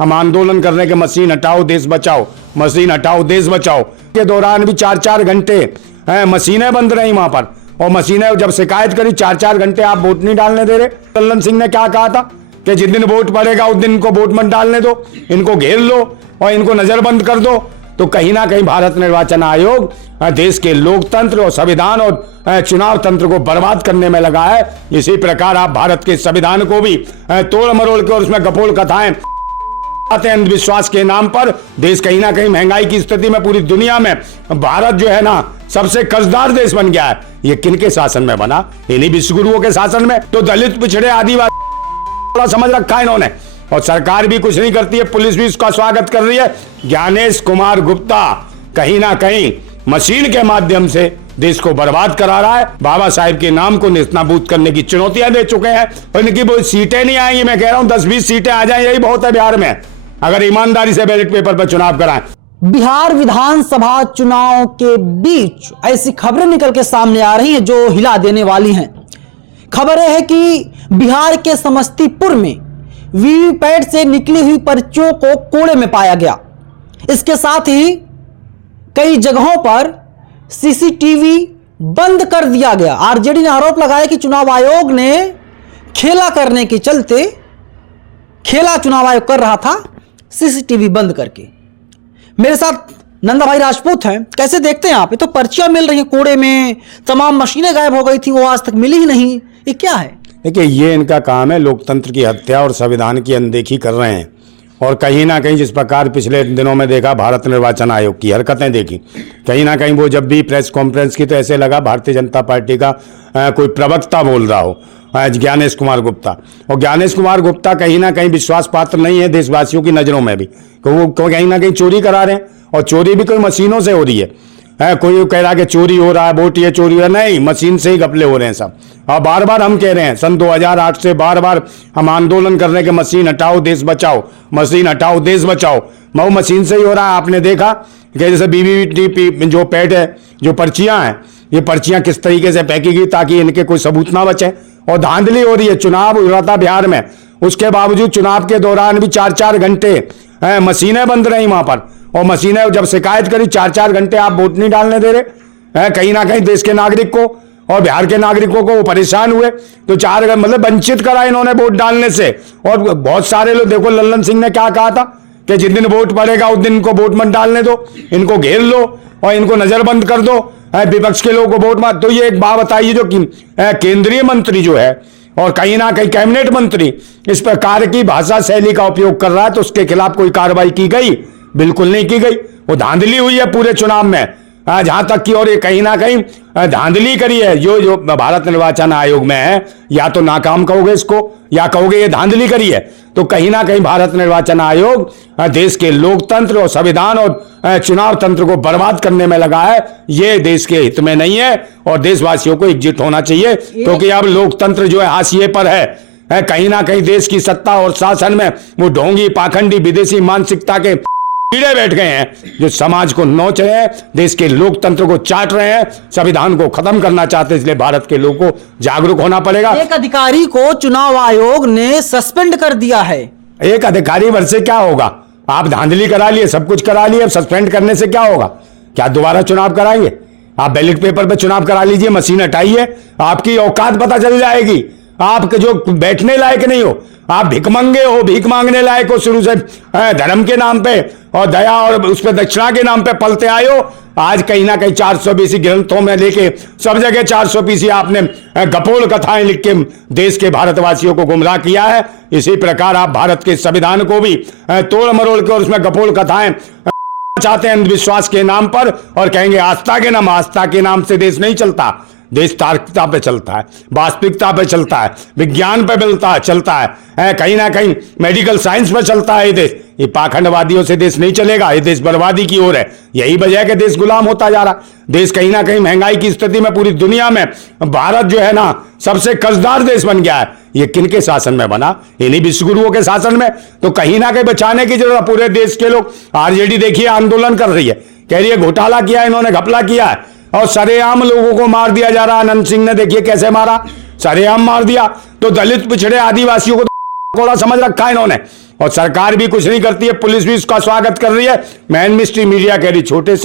हम आंदोलन करने के मशीन हटाओ देश बचाओ, मशीन हटाओ देश बचाओ के दौरान भी 4-4 घंटे मशीनें बंद रही वहां पर। और मशीनें जब शिकायत करी 4-4 घंटे आप वोट नहीं डालने दे रहे। लल्लन सिंह ने क्या कहा था कि जिस दिन वोट पड़ेगा उस दिन इनको वोट मत डालने दो, इनको घेर लो और इनको नजरबंद कर दो। तो कहीं ना कहीं भारत निर्वाचन आयोग देश के लोकतंत्र और संविधान और चुनाव तंत्र को बर्बाद करने में लगा है। इसी प्रकार आप भारत के संविधान को भी तोड़ मरोड़ के और उसमें गपोल कथाएं अंधविश्वास के नाम पर देश कहीं ना कहीं महंगाई की स्थिति में पूरी दुनिया में भारत जो है ना सबसे कर्जदार देश बन गया है। ये किनके शासन में बना? इन्हीं विश्वगुरुओं के शासन में। तो दलित पिछड़े आदिवासी समझ रखा है इन्होंने, और सरकार भी कुछ नहीं करती है, पुलिस भी इसका स्वागत कर रही है। ज्ञानेश कुमार गुप्ता कहीं ना कहीं मशीन के माध्यम से देश को बर्बाद करा रहा है। बाबा साहेब के नाम को नेस्तनाबूद करने की चुनौतियां दे चुके हैं और इनकी वो सीटें नहीं आएंगी। मैं कह रहा हूं 10-20 सीटें आ जाए, यही बहुत है बिहार में, अगर ईमानदारी से बैलेट पेपर पर चुनाव कराएं। बिहार विधानसभा चुनाव के बीच ऐसी खबरें निकल के सामने आ रही हैं जो हिला देने वाली हैं। खबर यह है कि बिहार के समस्तीपुर में वीवीपैट से निकली हुई पर्चियों को कोड़े में पाया गया। इसके साथ ही कई जगहों पर सीसीटीवी बंद कर दिया गया। आरजेडी ने आरोप लगाया कि चुनाव आयोग ने खेला करने के चलते, खेला चुनाव आयोग कर रहा था सीसीटीवी बंद करके। मेरे साथ नंदा भाई राजपूत हैं। कैसे देखते हैं आप? ये तो पर्चियां मिल रही हैं कोड़े में, तमाम मशीनें गायब हो गई थी, वो आज तक मिली ही नहीं, ये क्या है? देखिए, ये इनका काम है, लोकतंत्र की हत्या और संविधान की अनदेखी कर रहे हैं। और कहीं ना कहीं जिस प्रकार पिछले दिनों में देखा भारत निर्वाचन आयोग की हरकतें देखी, कहीं ना कहीं वो जब भी प्रेस कॉन्फ्रेंस की तो ऐसे लगा भारतीय जनता पार्टी का कोई प्रवक्ता बोल रहा हो, ज्ञानेश कुमार गुप्ता। और ज्ञानेश कुमार गुप्ता कहीं ना कहीं विश्वास पात्र नहीं है देशवासियों की नज़रों में भी, वो कहीं ना कहीं चोरी करा रहे हैं। और चोरी भी कोई मशीनों से हो रही है। कोई कह रहा है कि चोरी हो रहा है, वोट ये चोरी हो रहा है, नहीं, मशीन से ही घपले हो रहे हैं सब। और बार बार हम कह रहे हैं, सन 2008 से बार बार हम आंदोलन करने के मशीन हटाओ देश बचाओ, मशीन हटाओ देश बचाओ, वो मशीन से ही हो रहा है। आपने देखा कि जैसे बीवीपैट जो पैड है, जो पर्चियां हैं, ये पर्चियां किस तरीके से फेंकी गई ताकि इनके कोई सबूत ना बचे। और धांधली हो रही है। चुनाव हो रहा था बिहार में, उसके बावजूद चुनाव के दौरान भी 4-4 घंटे मशीनें बंद रही वहां पर। और मशीनें जब शिकायत करी 4-4 घंटे आप वोट नहीं डालने दे रहे, कहीं ना कहीं देश के नागरिक को और बिहार के नागरिकों को वो परेशान हुए। तो 4 मतलब वंचित करा इन्होंने वोट डालने से। और बहुत सारे लोग, देखो लल्लन सिंह ने क्या कहा था कि जिस दिन वोट पड़ेगा उस दिन इनको वोट मत डालने दो, इनको घेर लो और इनको नजरबंद कर दो, विपक्ष के लोगों को वोट मत। तो ये एक बात बताइए, जो केंद्रीय मंत्री जो है और कहीं ना कहीं कैबिनेट मंत्री इस प्रकार की भाषा शैली का उपयोग कर रहा है, तो उसके खिलाफ कोई कार्रवाई की गई? बिल्कुल नहीं की गई। वो धांधली हुई है पूरे चुनाव में, जहां तक की, और ये कहीं ना कहीं धांधली करी है जो भारत निर्वाचन आयोग में है। या तो नाकाम कहोगे इसको, या कहोगे ये धांधली करी है। तो कहीं ना कहीं भारत निर्वाचन आयोग देश के लोकतंत्र और संविधान और चुनाव तंत्र को बर्बाद करने में लगा है। ये देश के हित में नहीं है और देशवासियों को एकजुट होना चाहिए, क्योंकि अब लोकतंत्र जो है हाशिए पर है। कहीं ना कहीं देश की सत्ता और शासन में वो ढोंगी, पाखंडी, विदेशी मानसिकता के कीड़े बैठ गए हैं जो समाज को नोच रहे हैं, देश के लोकतंत्र को चाट रहे हैं, संविधान को खत्म करना चाहते हैं। इसलिए भारत के लोगों को जागरूक होना पड़ेगा। एक अधिकारी को चुनाव आयोग ने सस्पेंड कर दिया है। एक अधिकारी वर्ष से क्या होगा? आप धांधली करा लिए, सब कुछ करा लिए, अब सस्पेंड करने से क्या होगा? क्या दोबारा चुनाव कराएंगे? आप बैलेट पेपर पर चुनाव करा लीजिए, मशीन हटाइए, आपकी औकात पता चल जाएगी। आप जो बैठने लायक नहीं हो, आप भिखमंगे हो, भीख मांगने लायक हो, शुरू से धर्म के नाम पे और दया और उस पर दक्षिणा के नाम पे पलते आए हो। आज कहीं ना कहीं 420 ग्रंथों में लेके सब जगह 420 आपने गपोल कथाएं लिख के देश के भारतवासियों को गुमराह किया है। इसी प्रकार आप भारत के संविधान को भी तोड़ मरोड़ के और उसमें गपोल कथाएं चाहते हैं अंधविश्वास के नाम पर, और कहेंगे आस्था के नाम। आस्था के नाम से देश नहीं चलता। देश तार्किकता पे चलता है, वास्तविकता पे चलता है, विज्ञान पे चलता है, कहीं ना कहीं मेडिकल साइंस पे चलता है ये देश। ये पाखंडवादियों से देश नहीं चलेगा, ये देश बर्बादी की ओर है। यही वजह है कि देश गुलाम होता जा रहा। देश कहीं ना कहीं महंगाई की स्थिति में पूरी दुनिया में भारत जो है ना सबसे कर्जदार देश बन गया है। ये किनके शासन में बना? इन्हीं विश्वगुरुओं के शासन में। तो कहीं ना कहीं बचाने की जरूरत। पूरे देश के लोग, आरजेडी देखिए आंदोलन कर रही है, कह रही है घोटाला किया इन्होंने, घपला किया है, और सरेआम लोगों को मार दिया जा रहा। अनंत सिंह ने देखिए कैसे मारा, सरेआम मार दिया। तो दलित पिछड़े आदिवासियों को कोड़ा समझ रखा है इन्होंने, और सरकार भी कुछ नहीं करती है, पुलिस भी उसका स्वागत कर रही है, मैन मिस्ट्री मीडिया कह रही छोटे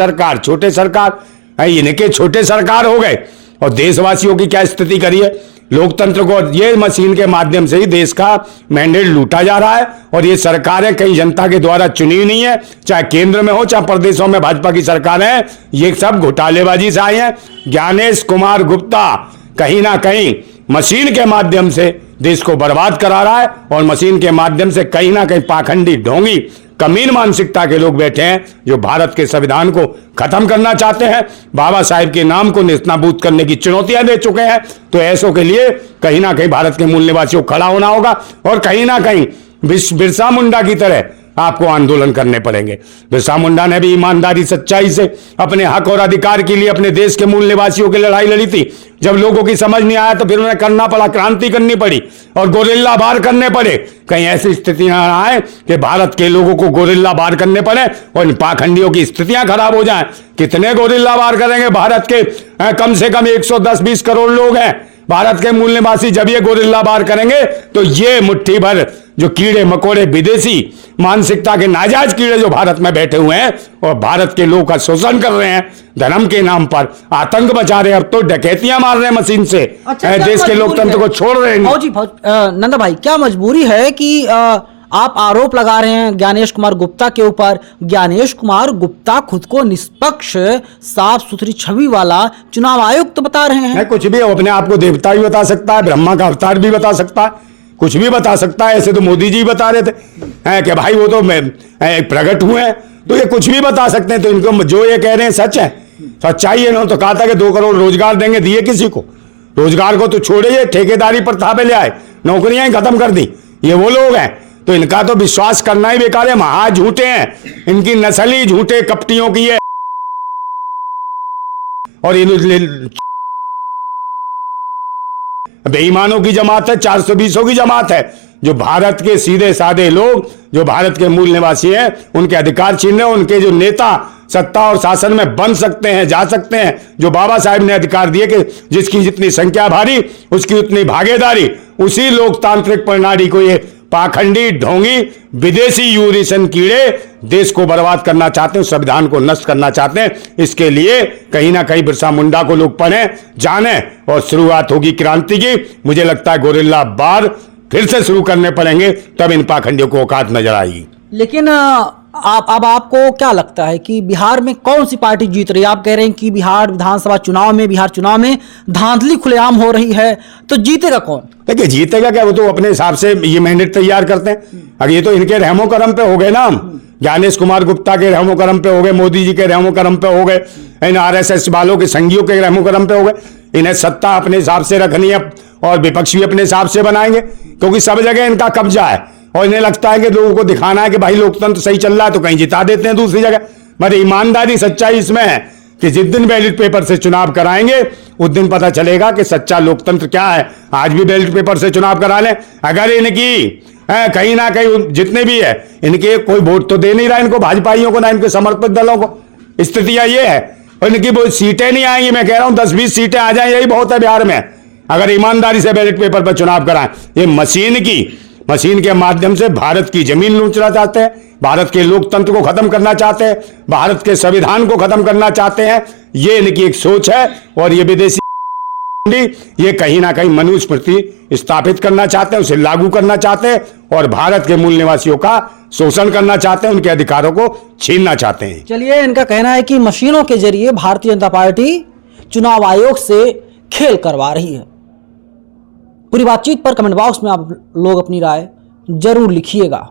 सरकार इनके छोटे सरकार हो गए। और देशवासियों की क्या स्थिति करी है, लोकतंत्र को ये मशीन के माध्यम से ही देश का मैंडेट लूटा जा रहा है। और ये सरकारें कई जनता के द्वारा चुनी नहीं है, चाहे केंद्र में हो चाहे प्रदेशों में भाजपा की सरकारें हैं, ये सब घोटालेबाजी से आई हैं। ज्ञानेश कुमार गुप्ता कहीं ना कहीं मशीन के माध्यम से देश को बर्बाद करा रहा है और मशीन के माध्यम से कहीं ना कहीं पाखंडी, ढोंगी, कमीन मानसिकता के लोग बैठे हैं जो भारत के संविधान को खत्म करना चाहते हैं, बाबा साहेब के नाम को नेस्तनाबूद करने की चुनौतियां दे चुके हैं। तो ऐसों के लिए कहीं ना कहीं भारत के मूल निवासियों को खड़ा होना होगा और कहीं ना कहीं बिरसा मुंडा की तरह आपको आंदोलन करने पड़ेंगे। बिरसा मुंडा ने भी ईमानदारी, सच्चाई से अपने हक और अधिकार के लिए अपने देश के मूल निवासियों की लड़ाई लड़ी थी। जब लोगों की समझ नहीं आया तो फिर उन्हें करना पड़ा, क्रांति करनी पड़ी और गोरिल्ला वार करने पड़े। कहीं ऐसी स्थिति ना आए कि भारत के लोगों को गोरिल्ला वार करने पड़े और इन पाखंडियों की स्थितियां खराब हो जाएं। कितने गोरिल्ला वार करेंगे? भारत के कम से कम 110-20 करोड़ लोग हैं भारत के मूल निवासी। जब ये गोरिल्ला वार करेंगे तो ये मुट्ठी भर जो कीड़े मकोड़े, विदेशी मानसिकता के नाजायज कीड़े जो भारत में बैठे हुए हैं और भारत के लोगों का शोषण कर रहे हैं, धर्म के नाम पर आतंक बचा रहे हैं, अब तो डकैतियां मार रहे हैं मशीन से। देश के लोकतंत्र को छोड़ रहे हैं। नंदा भाई, क्या मजबूरी है कि आप आरोप लगा रहे हैं ज्ञानेश कुमार गुप्ता के ऊपर? ज्ञानेश कुमार गुप्ता खुद को निष्पक्ष, साफ सुथरी छवि वाला चुनाव आयुक्त तो बता रहे हैं। कुछ भी, अपने आप को देवता भी बता सकता है, ब्रह्मा का अवतार भी बता सकता है, कुछ भी बता सकता है। ऐसे तो मोदी जी बता रहे थे कि भाई वो तो प्रकट हुए हैं, तो ये कुछ भी बता सकते हैं। तो इनको जो ये कह रहे हैं सच है, सच्चाई है। ना तो कहा था कि 2 करोड़ रोजगार देंगे, दिए किसी को? रोजगार को तो छोड़िए, ठेकेदारी प्रथा पे ले आए, नौकरियां खत्म कर दी। ये वो लोग हैं, तो इनका तो विश्वास करना ही बेकार है। महा झूठे हैं, इनकी नस्ल ही झूठे कपटियों की है। और बेईमानों की जमात है, 420 की जमात है, जो भारत के सीधे साधे लोग, जो भारत के मूल निवासी हैं, उनके अधिकार छीन रहे हैं। उनके जो नेता सत्ता और शासन में बन सकते हैं, जा सकते हैं, जो बाबा साहेब ने अधिकार दिए कि जिसकी जितनी संख्या भारी उसकी उतनी भागीदारी, उसी लोकतांत्रिक प्रणाली को ये पाखंडी, ढोंगी, विदेशी यूरेशियन कीड़े देश को बर्बाद करना चाहते हैं, संविधान को नष्ट करना चाहते हैं। इसके लिए कहीं ना कहीं बिरसा मुंडा को लोग पढ़े, जाने और शुरुआत होगी क्रांति की। मुझे लगता है गोरिल्ला वार फिर से शुरू करने पड़ेंगे, तब इन पाखंडियों को औकात नजर आएगी। लेकिन आपको क्या लगता है कि बिहार में कौन सी पार्टी जीत रही है? आप कह रहे हैं कि बिहार विधानसभा चुनाव में, बिहार चुनाव में धांधली खुलेआम हो रही है, तो जीतेगा कौन? देखिए, जीतेगा क्या, वो तो अपने हिसाब से ये मैंडेट तैयार करते हैं। अगर ये तो इनके रहमो करम पे हो गए ना, ज्ञानेश कुमार गुप्ता के रहमो करम पे हो गए, मोदी जी के रहमो करम पे हो गए, इन RSS वालों के संगियों के रहमो करम पे हो गए। इन्हें सत्ता अपने हिसाब से रखनी है और विपक्ष भी अपने हिसाब से बनाएंगे, क्योंकि सब जगह इनका कब्जा है और इन्हें लगता है कि लोगों को दिखाना है कि भाई लोकतंत्र सही चल रहा है, तो कहीं जिता देते हैं दूसरी जगह। मगर ईमानदारी, सच्चाई इसमें है कि जिस दिन बैलेट पेपर से चुनाव कराएंगे उस दिन पता चलेगा कि सच्चा लोकतंत्र क्या है। आज भी बैलेट पेपर से चुनाव करा लें, अगर इनकी कहीं ना कहीं जितने भी है इनके कोई वोट तो दे नहीं रहा इनको, भाजपाइयों को, ना इनके समर्पित दलों को। स्थितियां ये है, और इनकी वो सीटें नहीं आएंगी। मैं कह रहा हूं 10-20 सीटें आ जाए, यही बहुत है बिहार में, अगर ईमानदारी से बैलेट पेपर पर चुनाव कराएं। ये मशीन के माध्यम से भारत की जमीन लूटना चाहते हैं, भारत के लोकतंत्र को खत्म करना चाहते हैं, भारत के संविधान को खत्म करना चाहते हैं। ये इनकी एक सोच है और ये विदेशी ये कहीं ना कहीं मनुस्मृति स्थापित करना चाहते हैं, उसे लागू करना चाहते हैं और भारत के मूल निवासियों का शोषण करना चाहते हैं, उनके अधिकारों को छीनना चाहते हैं। चलिए, इनका कहना है कि मशीनों के जरिए भारतीय जनता पार्टी चुनाव आयोग से खेल करवा रही है। पूरी बातचीत पर कमेंट बॉक्स में आप लोग अपनी राय जरूर लिखिएगा।